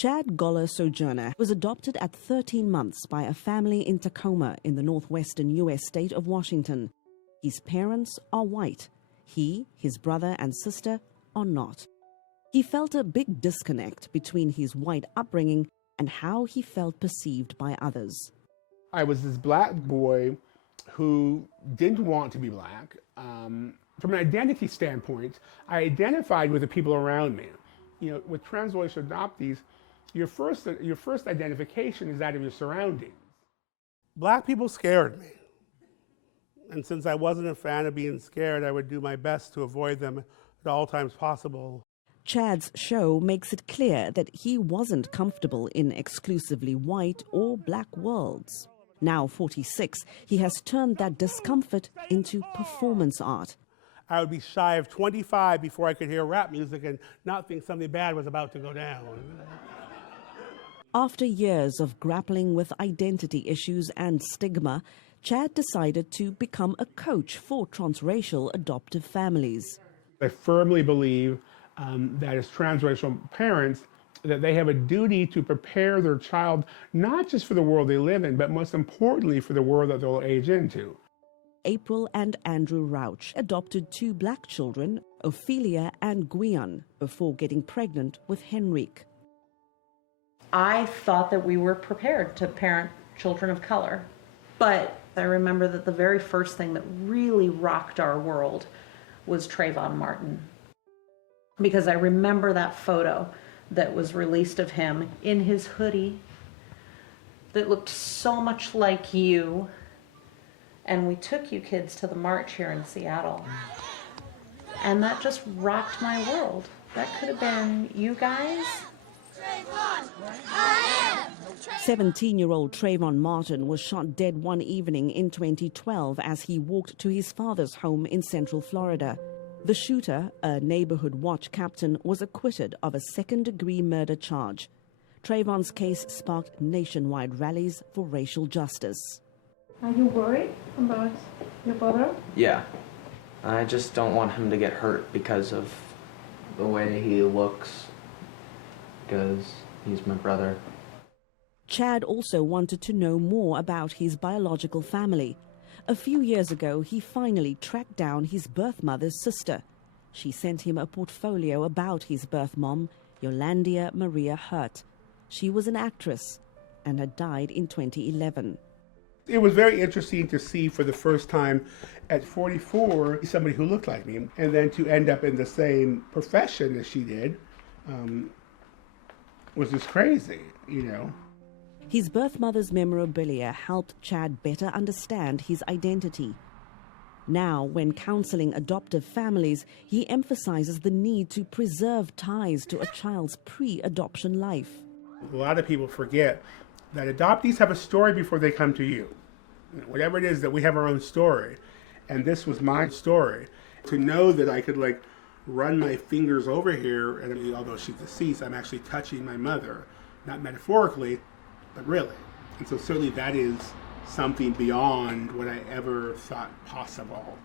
Chad Goller Sojourner was adopted at 13 months by a family in Tacoma in the northwestern U.S. state of Washington. His parents are white. He, his brother and sister are not. He felt a big disconnect between his white upbringing and how he felt perceived by others. I was this black boy who didn't want to be black. From an identity standpoint, I identified with the people around me. You know, with transracial adoptees, your first identification is that of your surroundings. Black people scared me. And since I wasn't a fan of being scared, I would do my best to avoid them at all times possible. Chad's show makes it clear that he wasn't comfortable in exclusively white or black worlds. Now 46, he has turned that discomfort into performance art. I would be shy of 25 before I could hear rap music and not think something bad was about to go down. After years of grappling with identity issues and stigma, Chad decided to become a coach for transracial adoptive families. I firmly believe that as transracial parents, that they have a duty to prepare their child not just for the world they live in, but most importantly for the world that they'll age into. April and Andrew Rauch adopted 2 black children, Ophelia and Guion, before getting pregnant with Henrique. I thought that we were prepared to parent children of color, but I remember that the very first thing that really rocked our world was Trayvon Martin. Because I remember that photo that was released of him in his hoodie that looked so much like you. And we took you kids to the march here in Seattle. And that just rocked my world. That could have been you guys. 17-year-old Trayvon Martin was shot dead one evening in 2012 as he walked to his father's home in Central Florida. The shooter, a neighborhood watch captain, was acquitted of a second-degree murder charge. Trayvon's case sparked nationwide rallies for racial justice. Are you worried about your brother? Yeah. I just don't want him to get hurt because of the way he looks, because he's my brother. Chad also wanted to know more about his biological family. A few years ago, he finally tracked down his birth mother's sister. She sent him a portfolio about his birth mom, Yolandia Maria Hurt. She was an actress and had died in 2011. It was very interesting to see for the first time at 44 somebody who looked like me, and then to end up in the same profession as she did was just crazy, you know. His birth mother's memorabilia helped Chad better understand his identity. Now, when counseling adoptive families, he emphasizes the need to preserve ties to a child's pre-adoption life. A lot of people forget that adoptees have a story before they come to you. Whatever it is, that we have our own story. And this was my story. To know that I could run my fingers over here, and although she's deceased, I'm actually touching my mother. Not metaphorically, but really. And so certainly that is something beyond what I ever thought possible.